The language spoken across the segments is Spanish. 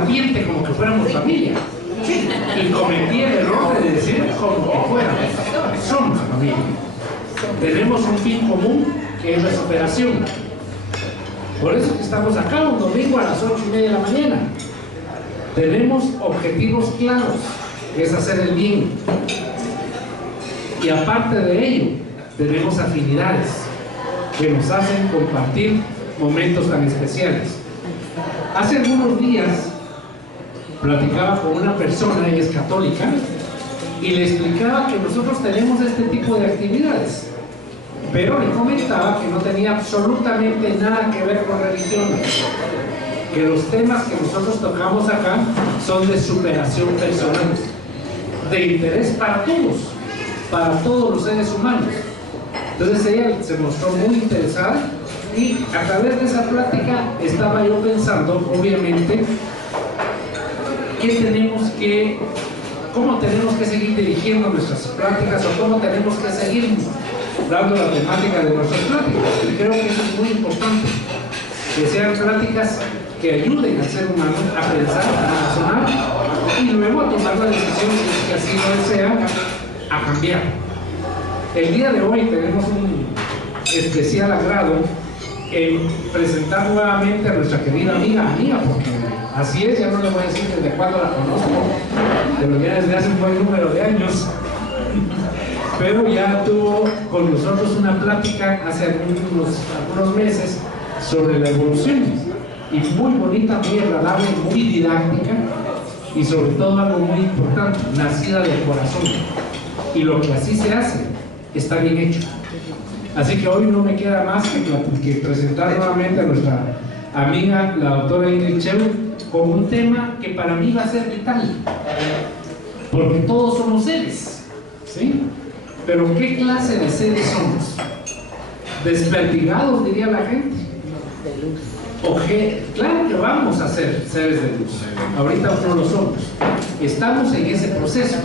ambiente como que fuéramos familia. Y cometí el error de decir como que fuéramos. Somos familia. Tenemos un fin común que es la superación. Por eso que estamos acá un domingo a las 8:30 de la mañana. Tenemos objetivos claros, que es hacer el bien. Y aparte de ello, tenemos afinidades que nos hacen compartir momentos tan especiales. Hace algunos días platicaba con una persona, ella es católica, y le explicaba que nosotros tenemos este tipo de actividades, pero le comentaba que no tenía absolutamente nada que ver con religión, que los temas que nosotros tocamos acá son de superación personal, de interés para todos los seres humanos. Entonces ella se mostró muy interesada y a través de esa plática estaba yo pensando, obviamente, cómo tenemos que seguir dirigiendo nuestras pláticas o cómo tenemos que seguir dando la temática de nuestras pláticas. Y creo que eso es muy importante, que sean pláticas que ayuden al ser humano a pensar, a razonar y luego a tomar la decisión, si así lo desea, a cambiar. El día de hoy tenemos un especial agrado en presentar nuevamente a nuestra querida amiga, porque así es, ya no le voy a decir desde cuándo la conozco, pero ya desde hace un buen número de años. Pero ya tuvo con nosotros una plática hace algunos meses sobre la evolución, y muy bonita, muy agradable, muy didáctica, y sobre todo algo muy importante, nacida del corazón, y lo que así se hace está bien hecho. Así que hoy no me queda más que presentar nuevamente a nuestra amiga, la doctora Ingrid Cheu, con un tema que para mí va a ser vital, porque todos somos seres, ¿sí? Pero ¿qué clase de seres somos? ¿Desperdigados, diría la gente? ¿O qué? Claro que vamos a ser seres de luz. Ahorita no lo somos. Estamos en ese proceso.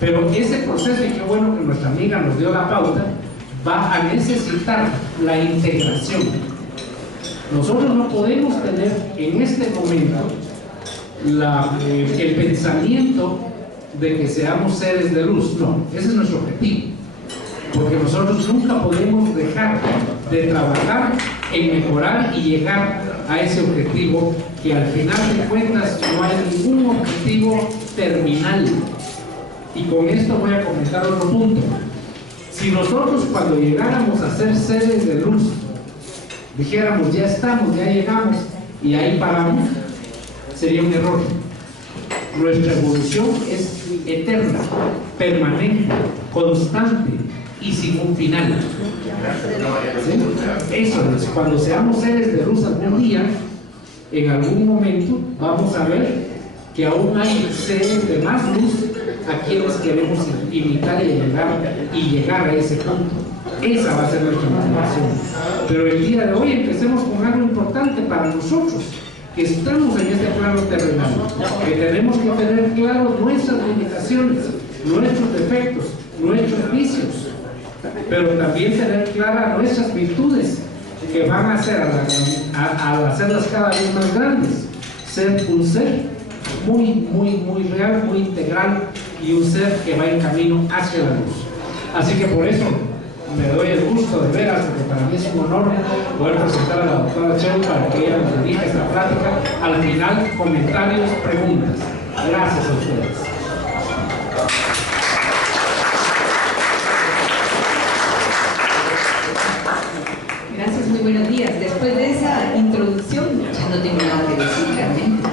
Pero ese proceso, y qué bueno que nuestra amiga nos dio la pauta, va a necesitar la integración. Nosotros no podemos tener en este momento el pensamiento de que seamos seres de luz. No, ese es nuestro objetivo, porque nosotros nunca podemos dejar de trabajar en mejorar y llegar a ese objetivo, que al final de cuentas no hay ningún objetivo terminal. Y con esto voy a comentar otro punto. Si nosotros, cuando llegáramos a ser seres de luz, dijéramos ya estamos, ya llegamos y ahí paramos, sería un error. Nuestra evolución es eterna, permanente, constante y sin un final. ¿Sí? Eso es, cuando seamos seres de luz algún día, en algún momento vamos a ver que aún hay seres de más luz a quienes queremos imitar y llegar a ese punto. Esa va a ser nuestra motivación. Pero el día de hoy empecemos con algo importante para nosotros, que estamos en este plano terrenal, que tenemos que tener claros nuestras limitaciones, nuestros defectos, nuestros vicios, pero también tener claras nuestras virtudes, que van a hacer, al hacerlas cada vez más grandes, ser un ser muy real, muy integral, y un ser que va en camino hacia la luz. Así que por eso me doy el gusto de veras, porque para mí es un honor poder presentar a la doctora Cheu para que ella nos dirija esta plática. Al final, comentarios, preguntas. Gracias a ustedes. Gracias, muy buenos días. Después de esa introducción, ya no tengo nada que decir realmente.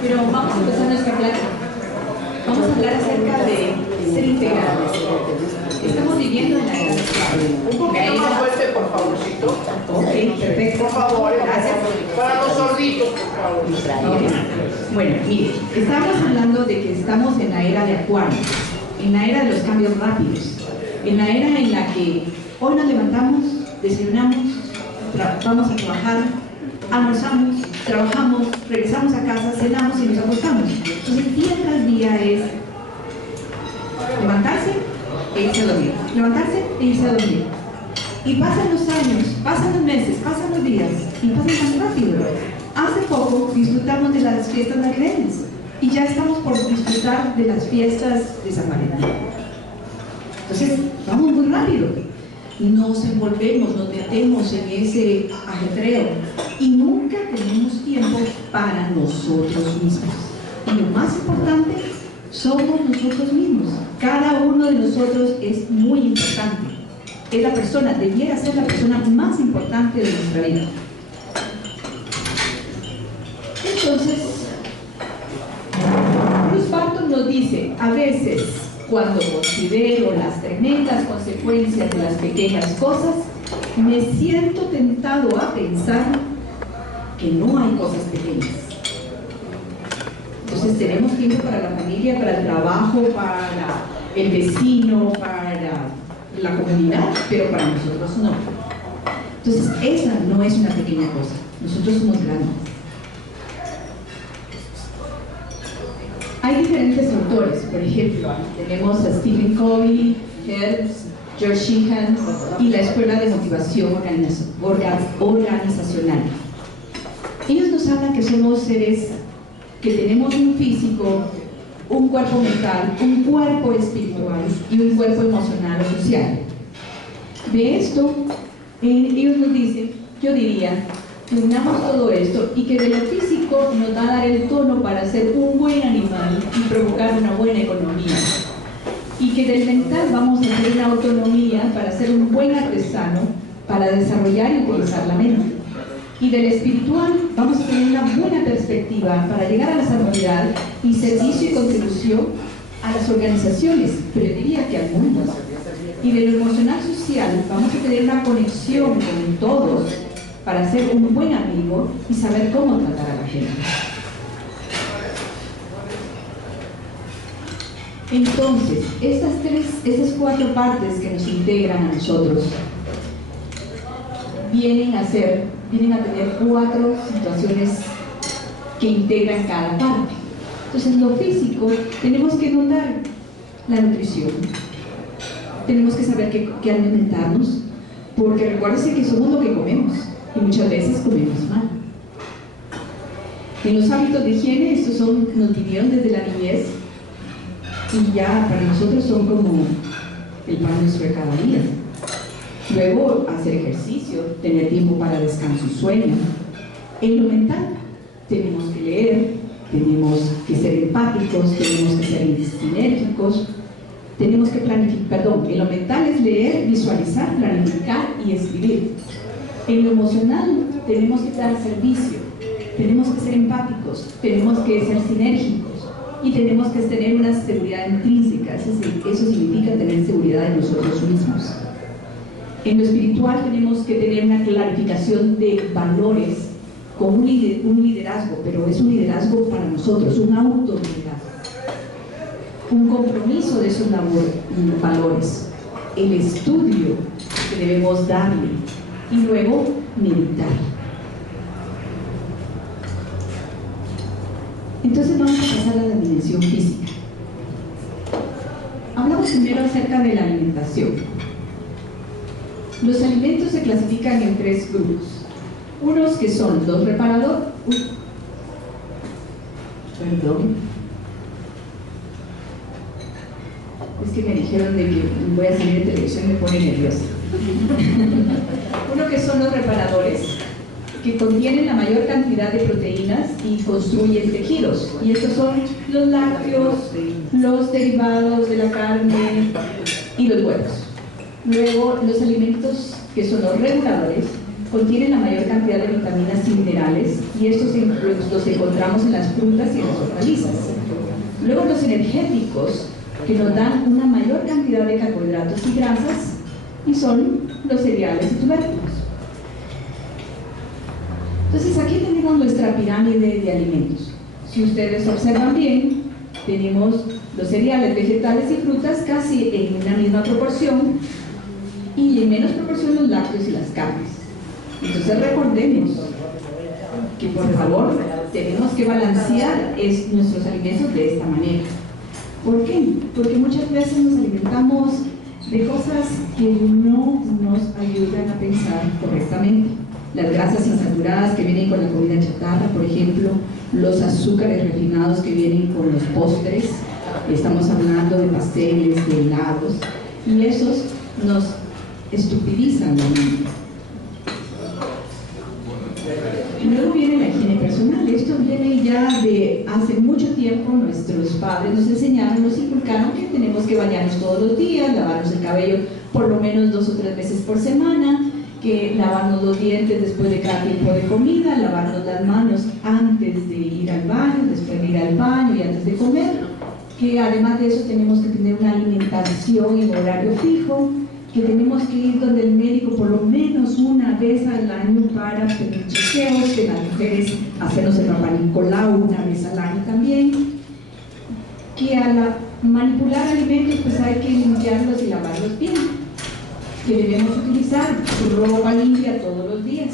Pero vamos a empezar nuestra plática. Vamos a hablar acerca de ser integrales. Estamos viviendo en la era un poquito más fuerte, por favorcito. Ok, perfecto. Por favor, gracias. Para los sorditos, por favor. Okay. Bueno, mire, estábamos hablando de que estamos en la era de Acuario, en la era de los cambios rápidos, en la era en la que hoy nos levantamos, desayunamos, vamos a trabajar, almorzamos, trabajamos, regresamos a casa, cenamos y nos acostamos. Entonces, día tras día es levantarse e irse a dormir, levantarse e irse a dormir. Y pasan los años, pasan los meses, pasan los días y pasan tan rápido. Hace poco disfrutamos de las fiestas navideñas y ya estamos por disfrutar de las fiestas de San Valentín. Entonces, vamos muy rápido. Nos envolvemos, nos metemos en ese ajetreo y nunca tenemos tiempo para nosotros mismos. Y lo más importante, somos nosotros mismos. Cada uno de nosotros es muy importante. Es la persona, debiera ser la persona más importante de nuestra vida. Entonces, Bruce Barton nos dice, a veces, cuando considero las tremendas consecuencias de las pequeñas cosas, me siento tentado a pensar que no hay cosas pequeñas. Entonces tenemos tiempo para la familia, para el trabajo, para el vecino, para la comunidad, pero para nosotros no. Entonces esa no es una pequeña cosa, nosotros somos grandes. Hay diferentes autores, por ejemplo, tenemos a Stephen Covey, Herbst, George Sheehan y la Escuela de Motivación Organizacional. Ellos nos hablan que somos seres que tenemos un físico, un cuerpo mental, un cuerpo espiritual y un cuerpo emocional o social. De esto, ellos nos dicen, yo diría, que unamos todo esto y que de lo físico nos va a dar el tono para ser un buen animal y provocar una buena economía. Y que del mental vamos a hacer una autonomía para ser un buen artesano, para desarrollar y utilizar la mente. Y del espiritual vamos a tener una buena perspectiva para llegar a la santidad y servicio y contribución a las organizaciones, pero yo diría que al mundo. Y de lo emocional social vamos a tener una conexión con todos para ser un buen amigo y saber cómo tratar a la gente. Entonces, estas cuatro partes que nos integran a nosotros vienen a tener cuatro situaciones que integran cada parte. Entonces, lo físico, tenemos que notar la nutrición, tenemos que saber qué alimentarnos, porque recuérdense que somos lo que comemos y muchas veces comemos mal. En los hábitos de higiene, estos nos vinieron desde la niñez y ya para nosotros son como el pan nuestro de cada día. Luego, hacer ejercicio, tener tiempo para descanso y sueño. En lo mental, tenemos que leer, tenemos que ser empáticos, tenemos que ser sinérgicos, tenemos que planificar, en lo mental es leer, visualizar, planificar y escribir. En lo emocional, tenemos que dar servicio, tenemos que ser empáticos, tenemos que ser sinérgicos y tenemos que tener una seguridad intrínseca. Eso significa tener seguridad en nosotros mismos. En lo espiritual tenemos que tener una clarificación de valores con un liderazgo, pero es un liderazgo para nosotros, un autoliderazgo, un compromiso de esos valores, el estudio que debemos darle y luego meditar. Entonces vamos a pasar a la dimensión física. Hablamos primero acerca de la alimentación. Los alimentos se clasifican en tres grupos. Unos que son los reparadores. Es que me dijeron de que voy a salir de televisión y me pone nerviosa. Uno que son los reparadores, que contienen la mayor cantidad de proteínas y construyen tejidos. Y estos son los lácteos, los derivados de la carne y los huevos. Luego, los alimentos que son los reguladores contienen la mayor cantidad de vitaminas y minerales y estos los encontramos en las frutas y en las hortalizas. Luego, los energéticos que nos dan una mayor cantidad de carbohidratos y grasas y son los cereales y tubérculos. Entonces aquí tenemos nuestra pirámide de alimentos. Si ustedes observan bien, tenemos los cereales, vegetales y frutas casi en una misma proporción y en menos proporción los lácteos y las carnes. Entonces recordemos que por favor tenemos que balancear nuestros alimentos de esta manera. ¿Por qué? Porque muchas veces nos alimentamos de cosas que no nos ayudan a pensar correctamente. las grasas insaturadas que vienen con la comida chatarra, por ejemplo, los azúcares refinados que vienen con los postres, estamos hablando de pasteles, de helados, y esos nos estupidizan la mente. Luego viene la higiene personal. Esto viene ya de hace mucho tiempo. Nuestros padres nos enseñaron, nos inculcaron que tenemos que bañarnos todos los días, lavarnos el cabello por lo menos 2 o 3 veces por semana, que lavarnos los dientes después de cada tiempo de comida, lavarnos las manos antes de ir al baño, después de ir al baño y antes de comer, que además de eso tenemos que tener una alimentación en horario fijo, que tenemos que ir donde el médico por lo menos una vez al año para tener chequeos, que las mujeres hacernos el Papa Nicolau una vez al año también, que al manipular alimentos pues hay que limpiarlos y lavarlos bien, que debemos utilizar ropa limpia todos los días,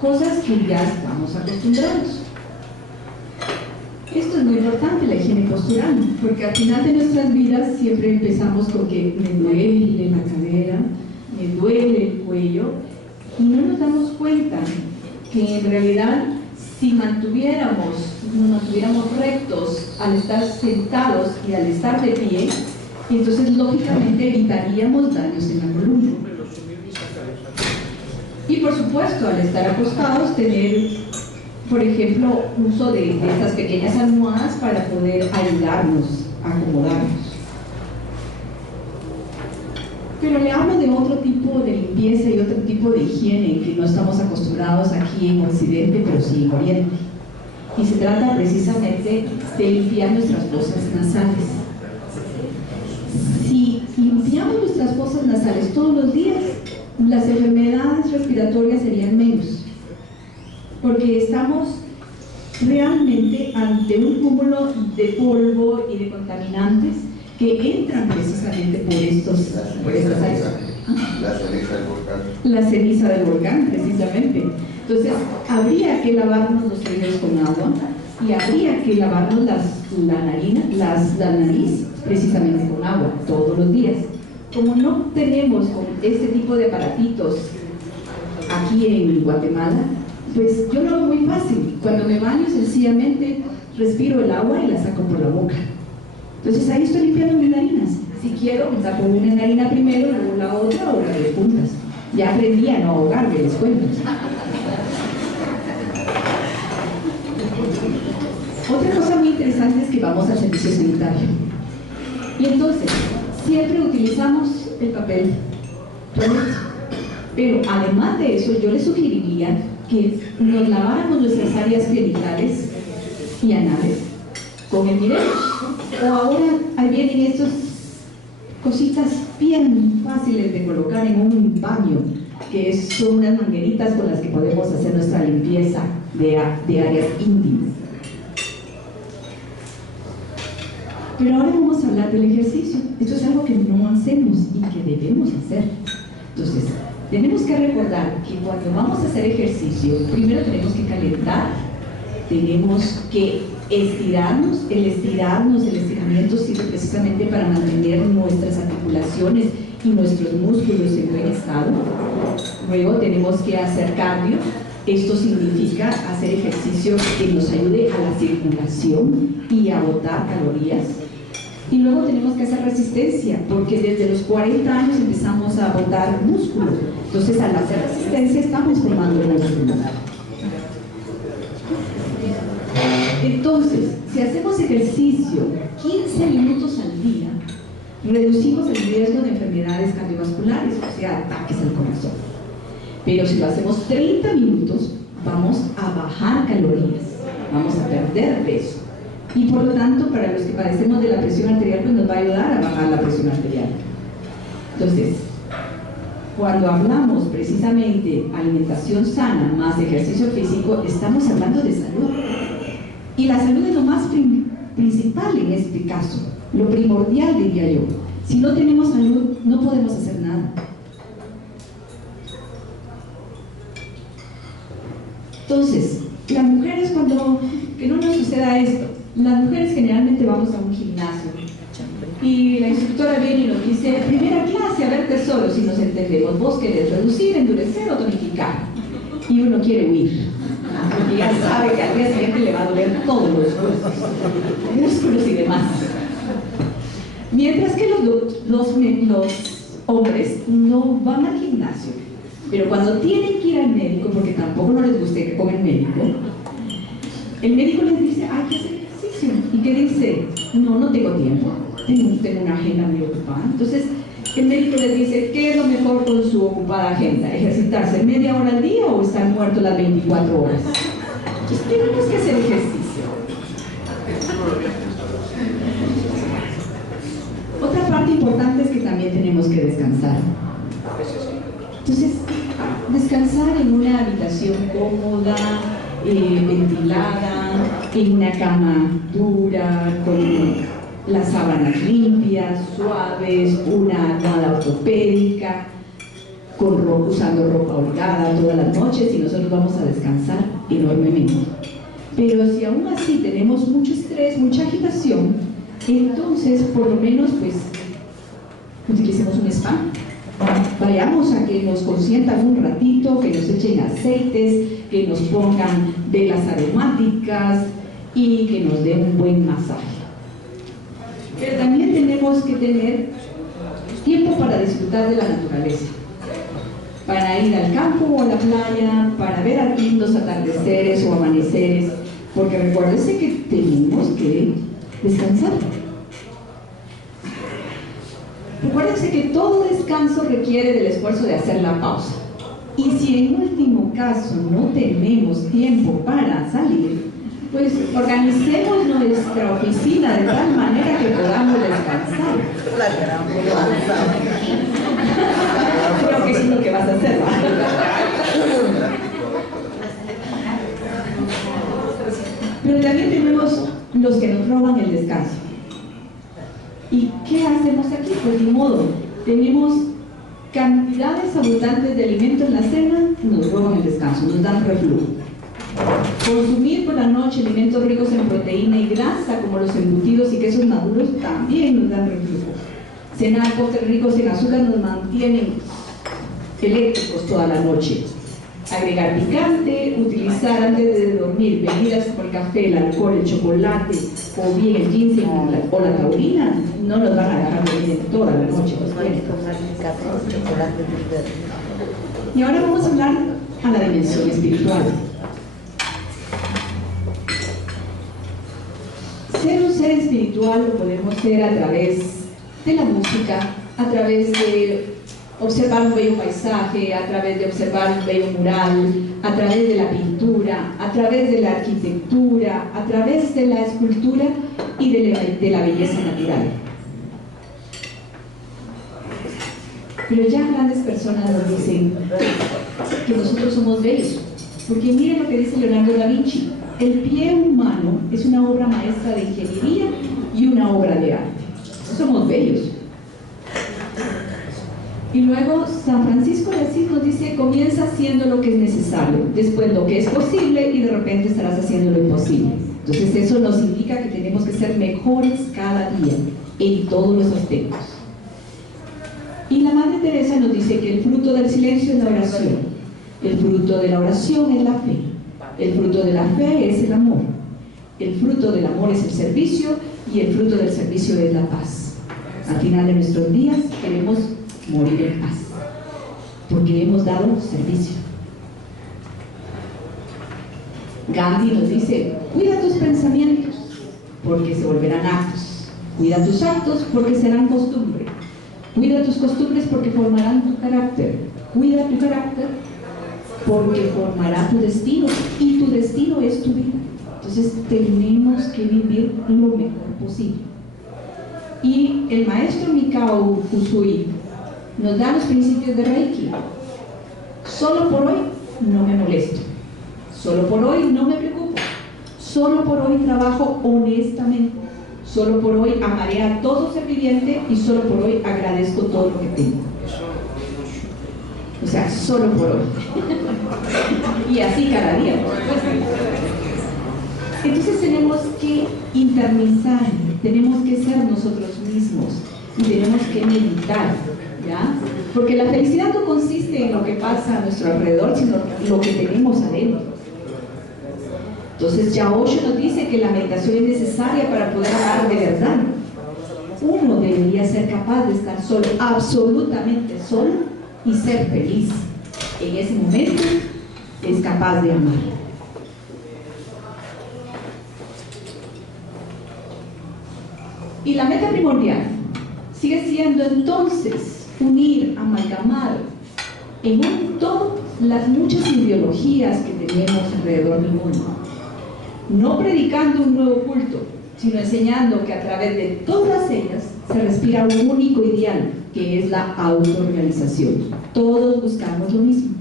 cosas que ya estamos acostumbrados. Esto es muy importante, la higiene postural, porque al final de nuestras vidas siempre empezamos con que me duele la cadera, me duele el cuello, y no nos damos cuenta que en realidad si nos mantuviéramos rectos al estar sentados y al estar de pie, entonces lógicamente evitaríamos daños en la columna. Y por supuesto, al estar acostados, tener, por ejemplo, uso de estas pequeñas almohadas para poder ayudarnos a acomodarnos. Pero le hablo de otro tipo de limpieza y otro tipo de higiene que no estamos acostumbrados aquí en Occidente, pero sí en Oriente. Y se trata precisamente de limpiar nuestras fosas nasales. Si limpiamos nuestras fosas nasales todos los días, las enfermedades respiratorias serían menos, porque estamos realmente ante un cúmulo de polvo y de contaminantes que entran precisamente por estas áreas. La ceniza del volcán. La ceniza del volcán, precisamente. Entonces, habría que lavarnos los oídos con agua y habría que lavarnos la nariz precisamente con agua todos los días. Como no tenemos este tipo de aparatitos aquí en Guatemala, pues yo lo hago muy fácil. Cuando me baño, sencillamente respiro el agua y la saco por la boca. Entonces ahí estoy limpiando mis narinas. Si quiero, me tapo una narina primero, luego la otra o la de puntas. Ya aprendí a no ahogarme, les cuento. Otra cosa muy interesante es que vamos al servicio sanitario. Y entonces, siempre utilizamos el papel toalete. Pero además de eso, yo les sugeriría que nos laváramos nuestras áreas genitales y anales con el Mirena. O ahora ahí vienen estas cositas bien fáciles de colocar en un baño, que son unas mangueritas con las que podemos hacer nuestra limpieza de áreas íntimas. Pero ahora vamos a hablar del ejercicio. Esto es algo que no hacemos y que debemos hacer. Entonces, tenemos que recordar que cuando vamos a hacer ejercicio, primero tenemos que calentar, tenemos que estirarnos. El estiramiento sirve precisamente para mantener nuestras articulaciones y nuestros músculos en buen estado. Luego tenemos que hacer cardio. Esto significa hacer ejercicio que nos ayude a la circulación y a botar calorías. Y luego tenemos que hacer resistencia, porque desde los 40 años empezamos a botar músculo. Entonces, al hacer resistencia estamos formando músculo. Entonces, si hacemos ejercicio 15 minutos al día, reducimos el riesgo de enfermedades cardiovasculares, o sea, ataques al corazón. Pero si lo hacemos 30 minutos, vamos a bajar calorías, vamos a perder peso. Y por lo tanto, para los que padecemos de la presión arterial, pues nos va a ayudar a bajar la presión arterial. Entonces, cuando hablamos precisamente de alimentación sana más ejercicio físico, estamos hablando de salud. Y la salud es lo más principal en este caso, lo primordial, diría yo. Si no tenemos salud, no podemos hacer nada. Entonces, las mujeres que no nos suceda esto, las mujeres generalmente vamos a un gimnasio y la instructora viene y nos dice, primera clase, a ver tesoro, si nos entendemos, vos querés reducir, endurecer o tonificar. y uno quiere huir, porque ya sabe que al día siguiente le va a doler todos los músculos y demás. Mientras que los hombres no van al gimnasio, pero cuando tienen que ir al médico, porque tampoco no les gusta que coman el médico les dice, hay que hacer ejercicio. ¿Y qué dice? No tengo tiempo, tengo una agenda muy ocupada. Entonces, el médico les dice, ¿qué es lo mejor con su ocupada agenda? ¿Ejercitarse media hora al día o estar muerto las 24 horas? Entonces, tenemos que hacer ejercicio. Otra parte importante es que también tenemos que descansar. Entonces, descansar en una habitación cómoda, ventilada, en una cama dura, con las sábanas limpias, suaves, una almohada ortopédica, usando ropa holgada todas las noches, y nosotros vamos a descansar enormemente. Pero si aún así tenemos mucho estrés, mucha agitación, entonces por lo menos pues utilicemos un spa. Vayamos a que nos consientan un ratito, que nos echen aceites, que nos pongan velas aromáticas y que nos den un buen masaje. Pero también tenemos que tener tiempo para disfrutar de la naturaleza, para ir al campo o a la playa, para ver lindos atardeceres o amaneceres, porque recuérdense que tenemos que descansar. Recuérdense que todo descanso requiere del esfuerzo de hacer la pausa. Y si en último caso no tenemos tiempo para salir, pues organicemos nuestra oficina de tal manera que podamos descansar. Creo que eso es lo que vas a hacer, ¿verdad? Pero también tenemos los que nos roban el descanso. ¿Y qué hacemos aquí? Pues ni modo, tenemos cantidades abundantes de alimentos en la cena, nos roban el descanso, nos dan reflujo. Consumir por la noche alimentos ricos en proteína y grasa, como los embutidos y quesos maduros, también nos dan reflujo. Cenar postres ricos en azúcar nos mantienen eléctricos toda la noche. Agregar picante, utilizar antes de dormir bebidas como el café, el alcohol, el chocolate o bien el ginseng o la taurina no nos van a dejar dormir toda la noche. Y ahora vamos a hablar a la dimensión espiritual. Ser un ser espiritual lo podemos ser a través de la música, a través de observar un bello paisaje, a través de observar un bello mural, a través de la pintura, a través de la arquitectura, a través de la escultura y de la belleza natural. Pero ya grandes personas nos dicen que nosotros somos bellos, porque miren lo que dice Leonardo da Vinci: el pie humano es una obra maestra de ingeniería y una obra de arte. Somos bellos. Y luego San Francisco de Asís nos dice: comienza haciendo lo que es necesario, después lo que es posible y de repente estarás haciendo lo imposible. Entonces eso nos indica que tenemos que ser mejores cada día en todos los aspectos. Y la Madre Teresa nos dice que el fruto del silencio es la oración, el fruto de la oración es la fe, el fruto de la fe es el amor, el fruto del amor es el servicio y el fruto del servicio es la paz. Al final de nuestros días queremos morir en paz, porque hemos dado servicio. Gandhi nos dice: cuida tus pensamientos, porque se volverán actos. Cuida tus actos, porque serán costumbre. Cuida tus costumbres, porque formarán tu carácter. Cuida tu carácter, porque formará tu destino, y tu destino es tu vida. Entonces tenemos que vivir lo mejor posible. Y el maestro Mikao Usui nos da los principios de Reiki. Solo por hoy no me molesto, solo por hoy no me preocupo, solo por hoy trabajo honestamente, solo por hoy amaré a todo ser viviente y solo por hoy agradezco todo lo que tengo. O sea, solo por hoy. Y así cada día, por supuesto. Entonces tenemos que internalizar, tenemos que ser nosotros mismos y tenemos que meditar, ¿ya? Porque la felicidad no consiste en lo que pasa a nuestro alrededor, sino lo que tenemos adentro. Entonces ya Osho nos dice que la meditación es necesaria para poder amar de verdad. Uno debería ser capaz de estar solo, absolutamente solo, y ser feliz. En ese momento es capaz de amar. Y la meta primordial sigue siendo entonces unir, amalgamar en un todo las muchas ideologías que tenemos alrededor del mundo. No predicando un nuevo culto, sino enseñando que a través de todas ellas se respira un único ideal, que es la autorrealización. Todos buscamos lo mismo,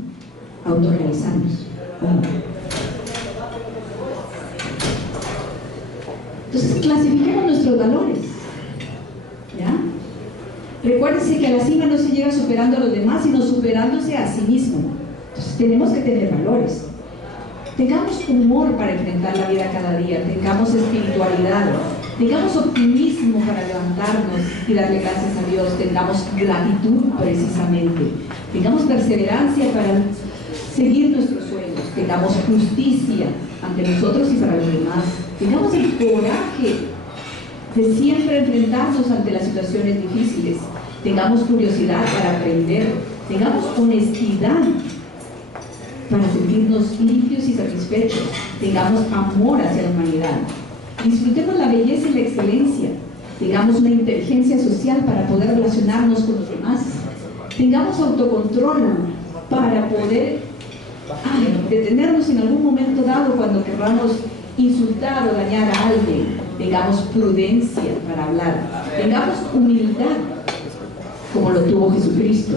autorrealizarnos. Entonces clasifiquemos nuestros valores, ¿ya? Recuérdense que a la cima no se llega superando a los demás, sino superándose a sí mismo. Entonces tenemos que tener valores. Tengamos humor para enfrentar la vida cada día, tengamos espiritualidad, tengamos optimismo para levantarnos y darle gracias a Dios, tengamos gratitud precisamente, tengamos perseverancia para seguir nuestros sueños, tengamos justicia ante nosotros y para los demás, tengamos el coraje de siempre enfrentarnos ante las situaciones difíciles, tengamos curiosidad para aprender, tengamos honestidad para sentirnos limpios y satisfechos, tengamos amor hacia la humanidad, disfrutemos la belleza y la excelencia, tengamos una inteligencia social para poder relacionarnos con los demás, tengamos autocontrol para poder detenernos en algún momento dado cuando queramos insultar o dañar a alguien, tengamos prudencia para hablar, tengamos humildad como lo tuvo Jesucristo,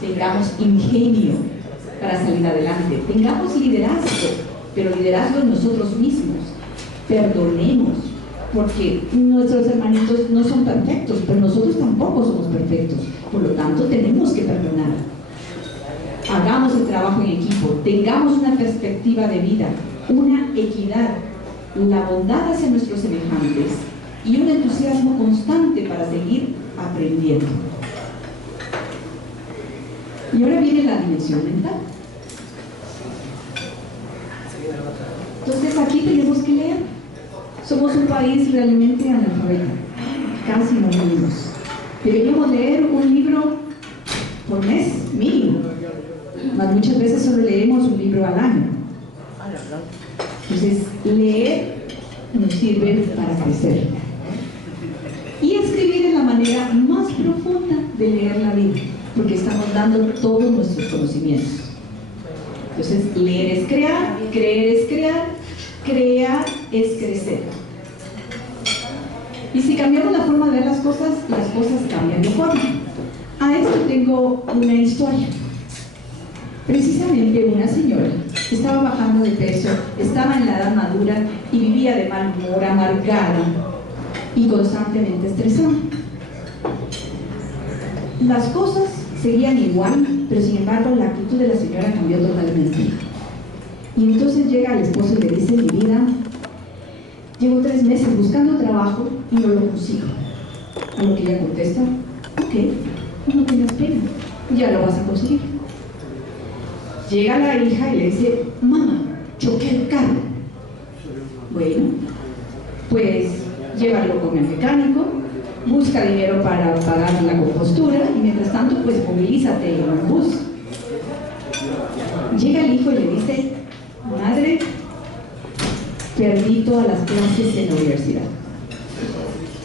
tengamos ingenio para salir adelante, tengamos liderazgo, pero liderazgo en nosotros mismos, perdonemos, porque nuestros hermanitos no son perfectos, pero nosotros tampoco somos perfectos, por lo tanto tenemos que perdonar. Hagamos el trabajo en equipo, tengamos una perspectiva de vida, una equidad, la bondad hacia nuestros semejantes y un entusiasmo constante para seguir aprendiendo. Y ahora viene la dimensión mental. Entonces aquí tenemos que leer. Somos un país realmente analfabeta, casi no leemos. Deberíamos leer un libro por mes, mínimo. Mas muchas veces solo leemos un libro al año. Entonces, leer nos sirve para crecer. Y escribir es la manera más profunda de leer la Biblia, porque estamos dando todos nuestros conocimientos. Entonces, leer es crear, creer es crear, crear es crecer. Y si cambiamos la forma de ver las cosas cambian de forma. A esto tengo una historia. Precisamente una señora estaba bajando de peso, estaba en la edad madura y vivía de mal humor, amargada y constantemente estresada. Las cosas seguían igual, pero sin embargo la actitud de la señora cambió totalmente. Y entonces llega el esposo y le dice: mi vida, llevo 3 meses buscando trabajo y no lo consigo. A lo que ella contesta: ok, no tengas pena, ya lo vas a conseguir. Llega la hija y le dice: mamá, choqué el carro. Bueno, pues llévalo con el mecánico, busca dinero para pagar la compostura y mientras tanto pues movilízate en un bus. Llega el hijo y le dice: madre, perdí todas las clases en la universidad.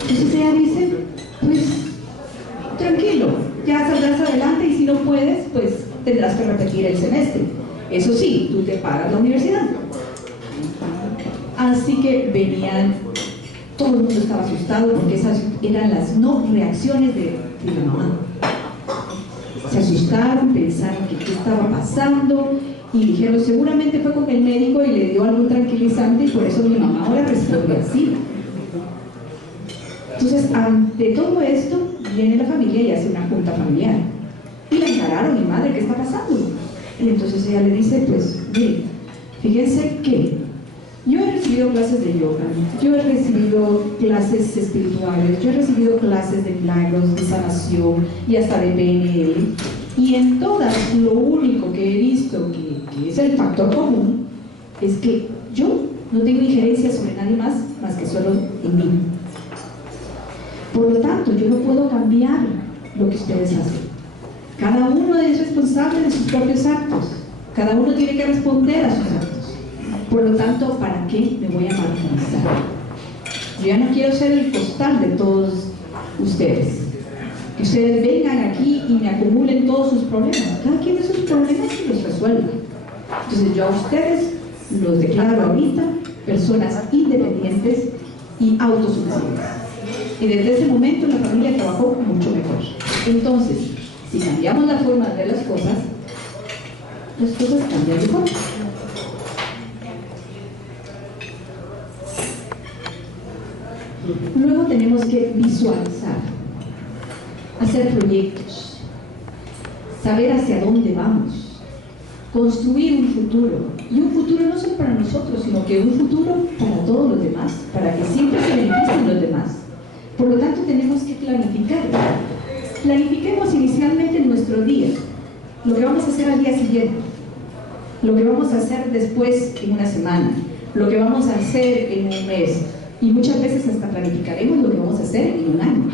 Entonces ella dice: pues tranquilo, ya saldrás adelante y si no puedes, pues tendrás que repetir el semestre. Eso sí, tú te pagas la universidad. Así que venían, todo el mundo estaba asustado porque esas eran las no reacciones de la mamá. Se asustaron, pensaron que qué estaba pasando y dijeron: seguramente fue con el médico y le dio algo tranquilizante y por eso mi mamá ahora responde así. Entonces, ante todo esto, viene la familia y hace una junta familiar. Y la encararon: mi madre, ¿qué está pasando? Y entonces ella le dice: pues, mire, fíjense que yo he recibido clases de yoga, yo he recibido clases espirituales, yo he recibido clases de milagros, de sanación y hasta de PNL, Y en todas, lo único que he visto que es el factor común es que yo no tengo injerencia sobre nadie más que solo en mí. Por lo tanto, yo no puedo cambiar lo que ustedes hacen. Cada uno es responsable de sus propios actos. Cada uno tiene que responder a sus actos. Por lo tanto, ¿para qué me voy a marginalizar? Yo ya no quiero ser el costal de todos ustedes. Que ustedes vengan aquí y me acumulen todos sus problemas. Cada quien de sus problemas y los resuelva. Entonces yo a ustedes los declaro ahorita personas independientes y autosuficientes. Y desde ese momento la familia trabajó mucho mejor. Entonces, si cambiamos la forma de ver las cosas cambian mejor. Luego tenemos que visualizar, hacer proyectos, saber hacia dónde vamos, construir un futuro. Y un futuro no solo para nosotros, sino que un futuro para todos los demás, para que siempre se beneficien los demás. Por lo tanto, tenemos que planificar. Planifiquemos inicialmente en nuestro día, lo que vamos a hacer al día siguiente, lo que vamos a hacer después en una semana, lo que vamos a hacer en un mes, y muchas veces hasta planificaremos lo que vamos a hacer en un año.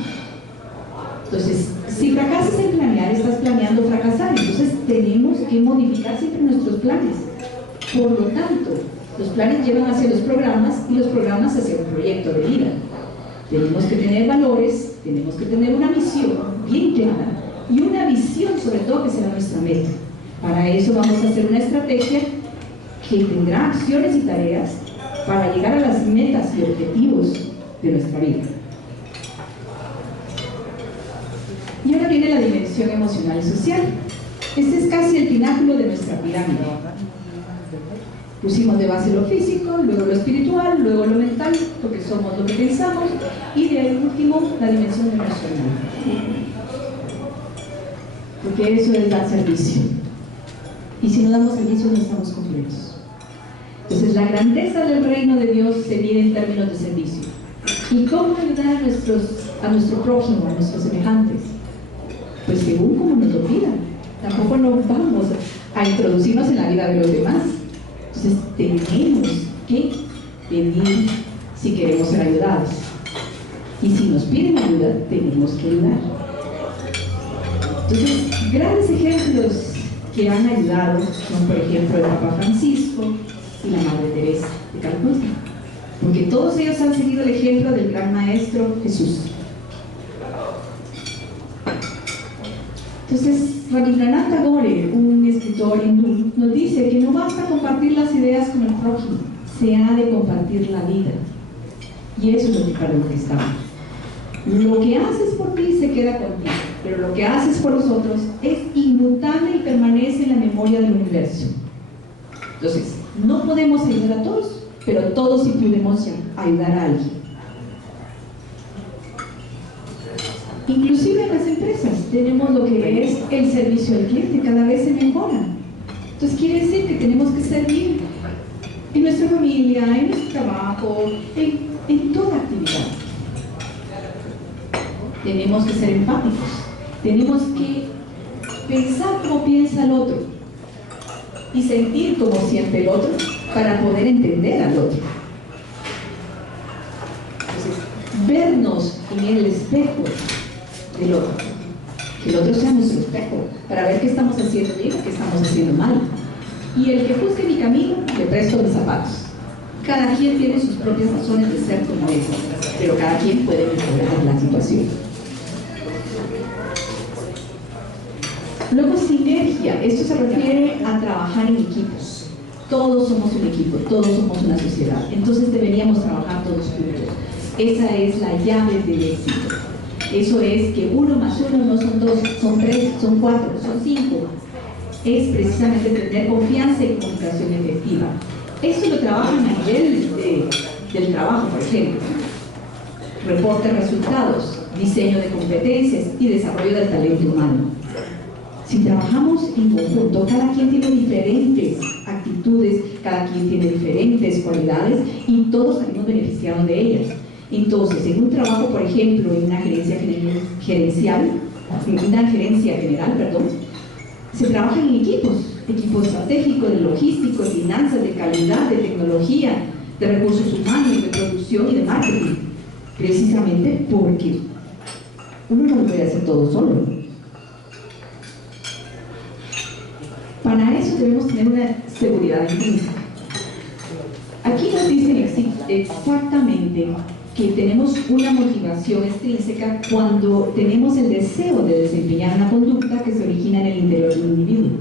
Entonces, si fracasas en planear, estás planeando fracasar. Entonces, tenemos que modificar siempre nuestros planes. Por lo tanto, los planes llevan hacia los programas y los programas hacia un proyecto de vida. Tenemos que tener valores, tenemos que tener una misión bien clara y una visión sobre todo que será nuestra meta. Para eso vamos a hacer una estrategia que tendrá acciones y tareas para llegar a las metas y objetivos de nuestra vida. Y ahora viene la dimensión emocional y social. Este es casi el pináculo de nuestra pirámide. Pusimos de base lo físico, luego lo espiritual, luego lo mental, porque somos lo que pensamos, y de último la dimensión emocional. Porque eso es dar servicio. Y si no damos servicio no estamos completos. Entonces la grandeza del reino de Dios se mide en términos de servicio. ¿Y cómo ayudar a nuestro prójimo, a nuestros semejantes? Pues según como nos lo pidan. Tampoco nos vamos a introducirnos en la vida de los demás. Entonces tenemos que pedir si queremos ser ayudados. Y si nos piden ayuda, tenemos que ayudar. Entonces, grandes ejemplos que han ayudado son, por ejemplo, el Papa Francisco y la Madre Teresa de Calcuta. Porque todos ellos han seguido el ejemplo del gran maestro Jesús. Entonces, Rabindranath Tagore, un escritor hindú, nos dice que no basta compartir las ideas con el prójimo, se ha de compartir la vida. Y eso es lo que para lo que estamos. Lo que haces por ti se queda contigo, pero lo que haces por los otros es inmutable y permanece en la memoria del universo. Entonces, no podemos ayudar a todos, pero todos sí podemos ayudar a alguien. Inclusive en las empresas tenemos lo que es el servicio al cliente, cada vez se mejora. Entonces quiere decir que tenemos que servir en nuestra familia, en nuestro trabajo, en toda actividad. Tenemos que ser empáticos, tenemos que pensar como piensa el otro y sentir como siente el otro para poder entender al otro. Entonces, vernos en el espejo del otro, que el otro sea nuestro espejo, para ver qué estamos haciendo bien o qué estamos haciendo mal. Y el que juzgue mi camino, le presto mis zapatos. Cada quien tiene sus propias razones de ser como es, pero cada quien puede mejorar la situación. Luego, sinergia. Esto se refiere a trabajar en equipos. Todos somos un equipo, todos somos una sociedad. Entonces deberíamos trabajar todos juntos. Esa es la llave del éxito. Eso es que 1 más 1 no son 2, son 3, son 4, son 5. Es precisamente tener confianza y comunicación efectiva. Eso lo trabajan a nivel del trabajo, por ejemplo. Reporte de resultados, diseño de competencias y desarrollo del talento humano. Si trabajamos en conjunto, cada quien tiene diferentes actitudes, cada quien tiene diferentes cualidades y todos salimos beneficiados de ellas. Entonces, en un trabajo, por ejemplo, en una gerencia general, Se trabaja en equipos estratégicos, de logística, de finanzas, de calidad, de tecnología, de recursos humanos, de producción y de marketing, precisamente porque uno no lo puede hacer todo solo. Para eso debemos tener una seguridad intrínseca. Aquí nos dicen exactamente que tenemos una motivación extrínseca cuando tenemos el deseo de desempeñar una conducta que se origina en el interior del individuo,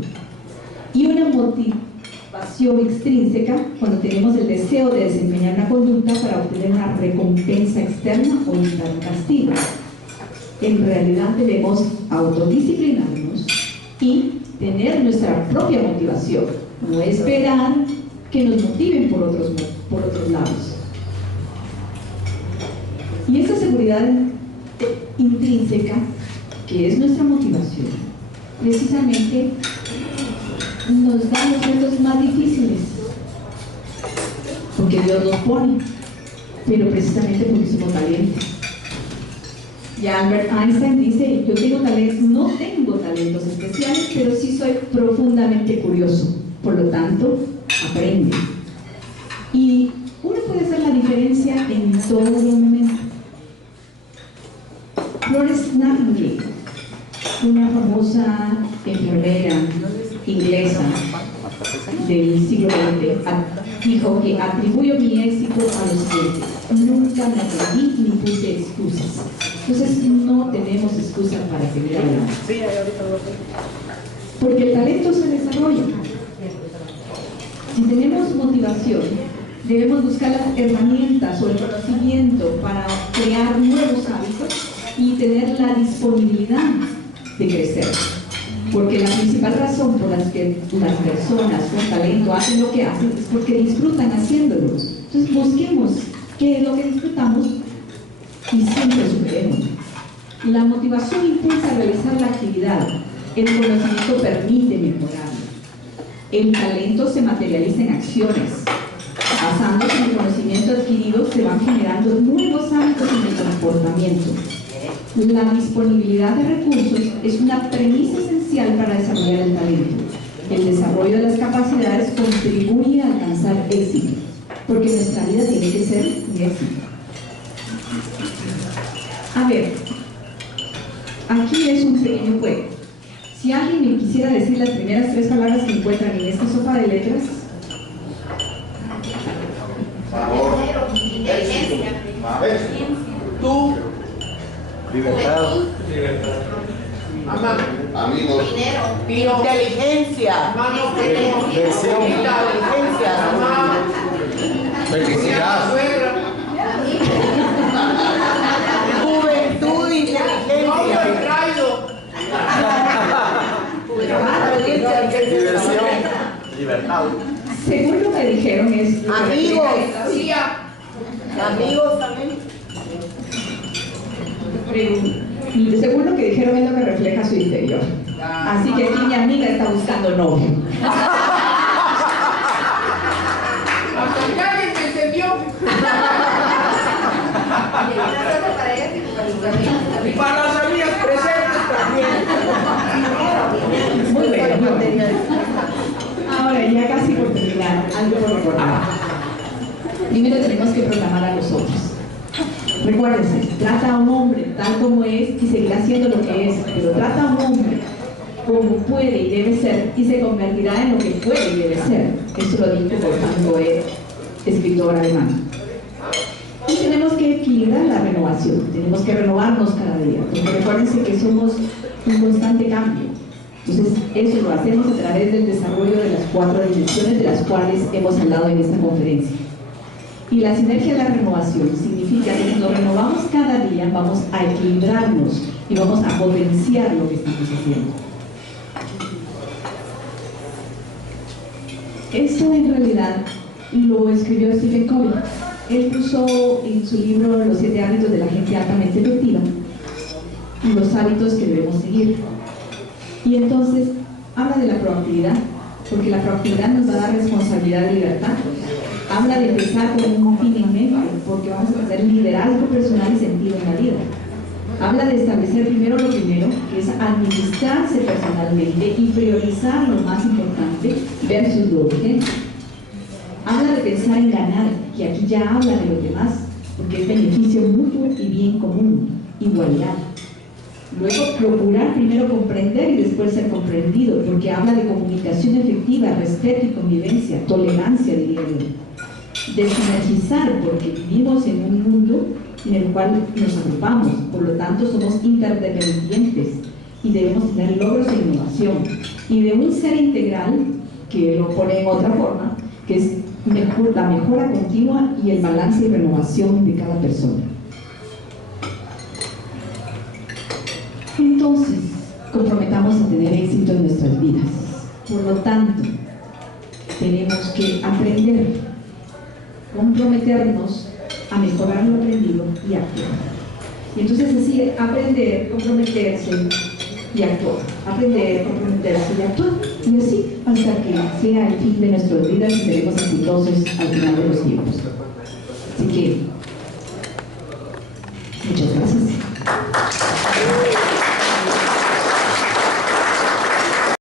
y una motivación extrínseca cuando tenemos el deseo de desempeñar una conducta para obtener una recompensa externa o evitar un castigo. En realidad debemos autodisciplinarnos y tener nuestra propia motivación, no esperar que nos motiven por otros lados. Y esa seguridad intrínseca, que es nuestra motivación, precisamente nos da los retos más difíciles, porque Dios los pone, pero precisamente porque somos valientes. Ya Albert Einstein dice: yo no tengo talentos especiales, pero sí soy profundamente curioso, por lo tanto, aprende. Y uno puede hacer la diferencia en todo momento. Florence Nightingale, una famosa enfermera inglesa del siglo XX, dijo que atribuyo mi éxito a lo siguiente: nunca me atreví ni puse excusas. Entonces no tenemos excusas para seguir adelante, porque el talento se desarrolla. Si tenemos motivación, debemos buscar las herramientas o el conocimiento para crear nuevos hábitos y tener la disponibilidad de crecer, porque la principal razón por la que las personas con talento hacen lo que hacen es porque disfrutan haciéndolo. Entonces busquemos qué es lo que disfrutamos y siempre superemos. La motivación impulsa a realizar la actividad, el conocimiento permite mejorar, el talento se materializa en acciones. Basándose en el conocimiento adquirido, se van generando nuevos hábitos en el comportamiento. La disponibilidad de recursos es una premisa esencial para desarrollar el talento. El desarrollo de las capacidades contribuye a alcanzar éxito, porque nuestra vida tiene que ser un éxito. A ver, aquí es un pequeño juego. Si alguien me quisiera decir las primeras 3 palabras que encuentran en esta sopa de letras. Favor. Tú. Libertad. Mamá. Amigos. Inteligencia. Mano, Deseo. inteligencia. Mamá. Felicidad. Juventud, inteligencia. Diversión. Libertad. Según lo que dijeron es... Amigos. Amigos también. Según lo que dijeron es lo que refleja su interior. Así que aquí mi amiga está buscando novio. Hasta que alguien me entendió. Y para las amigas presentes también. Muy bien. Ahora, ya casi por terminar, algo por recordar. Primero tenemos que programar a los otros. Recuérdense, trata a un hombre tal como es y seguirá siendo lo que es, pero trata a un hombre como puede y debe ser y se convertirá en lo que puede y debe ser. Eso lo dijo Wolfgang Goethe, escritor alemán. Y tenemos que equilibrar la renovación, tenemos que renovarnos cada día, porque recuérdense que somos un constante cambio. Entonces, eso lo hacemos a través del desarrollo de las 4 dimensiones de las cuales hemos hablado en esta conferencia. Y la sinergia de la renovación significa que si nos renovamos cada día, vamos a equilibrarnos y vamos a potenciar lo que estamos haciendo. Esto en realidad lo escribió Stephen Covey. Él puso en su libro Los 7 hábitos de la gente altamente efectiva los hábitos que debemos seguir. Y entonces habla de la proactividad, porque la proactividad nos va a dar responsabilidad de libertad. Habla de empezar con un fin en mente, porque vamos a tener liderazgo personal y sentido en la vida. Habla de establecer primero lo primero, que es administrarse personalmente y priorizar lo más importante versus lo urgente. Habla de pensar en ganar, que aquí ya habla de los demás, porque es beneficio mutuo y bien común, igualdad. Luego, procurar primero comprender y después ser comprendido, porque habla de comunicación efectiva, respeto y convivencia, tolerancia, diría yo. De sinergizar, porque vivimos en un mundo en el cual nos agrupamos, por lo tanto somos interdependientes y debemos tener logros e innovación. Y de un ser integral, que lo pone en otra forma, que es la mejora continua y el balance y renovación de cada persona. Entonces, comprometamos a tener éxito en nuestras vidas. Por lo tanto, tenemos que aprender, comprometernos a mejorar lo aprendido y actuar. Y entonces así, aprender, comprometerse y actuar. Aprender, comprometerse y actuar. Y así hasta que sea el fin de nuestras vidas y seremos exitosos al final de los tiempos. Así que, muchas gracias.